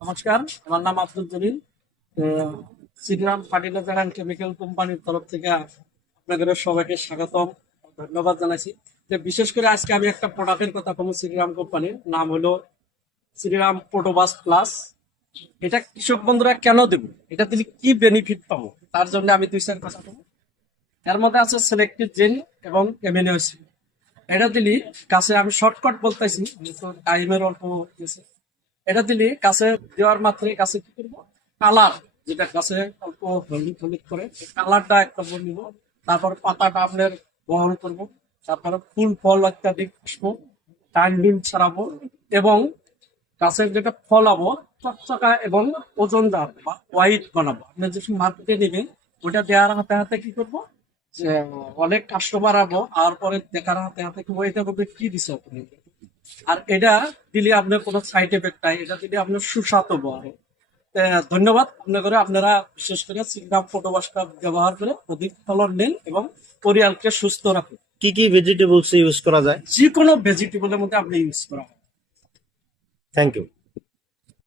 নমস্কার, আমার নাম Abdul Jalil. Shriram fertiliser and chemical কোম্পানির তরফ থেকে আপনাদের সবাইকে স্বাগতম, ধন্যবাদ জানাইছি। বিশেষ করে আজকে আমি একটা প্রোডাক্টের কথা বলবো। শ্রীরাম কোম্পানির নাম হলো শ্রীরাম প্রোটোবাস প্লাস। এটা কৃষক বন্ধুরা কেন দেব, এটা দিলে কি বেনিফিট পাবো, তার জন্য আমি দুই চার কথা বলবো। এর মধ্যে আছে সিলেক্টিভ জেন এবং এমিনো অ্যাসিড। এটা দিলি কাছে আমি শর্টকাট বলতেছি, টাইমের অল্প গেছে। এটা দিলে কাছে দেওয়ার মাত্রই কাছে কি করবো, কালার যেটা কাছে অল্প হলুদ হলুদ করে কালারটা একটা নিব। তারপর পাতাটা আপনার বহন করবো, তারপরে ফুল ফল ইত্যাদি আসবো, টাইম ডিম ছাড়াবো এবং গাছের যেটা ফলাবো চকচকা এবং ওজনদার বা হোয়াইট বানাবো। আপনি যখন মার্কেটে নেবেন ওটা দেওয়ার হাতে হাতে কি করবো, যে অনেক কাস্টমার আবো আর পরে দেখার হাতে হাতে কি এটা করবে কি দিছে আপনি। আর এটা দিলে আপনার কোনো সাইড এফেক্ট নাই, এটা দিলে আপনার সুস্বাদু আরো। ধন্যবাদ আপনাদের। আপনারা বিশেষ করে শ্রীরাম ফটোবাসটা ব্যবহার করে অধিক ফলন নেন এবং পরিবারকে সুস্থ রাখুন। কি কি ভেজিটেবলস ইউজ করা যায়? যে কোনো ভেজিটেবলের মধ্যে আপনি ইউজ করা হয়। Thank you.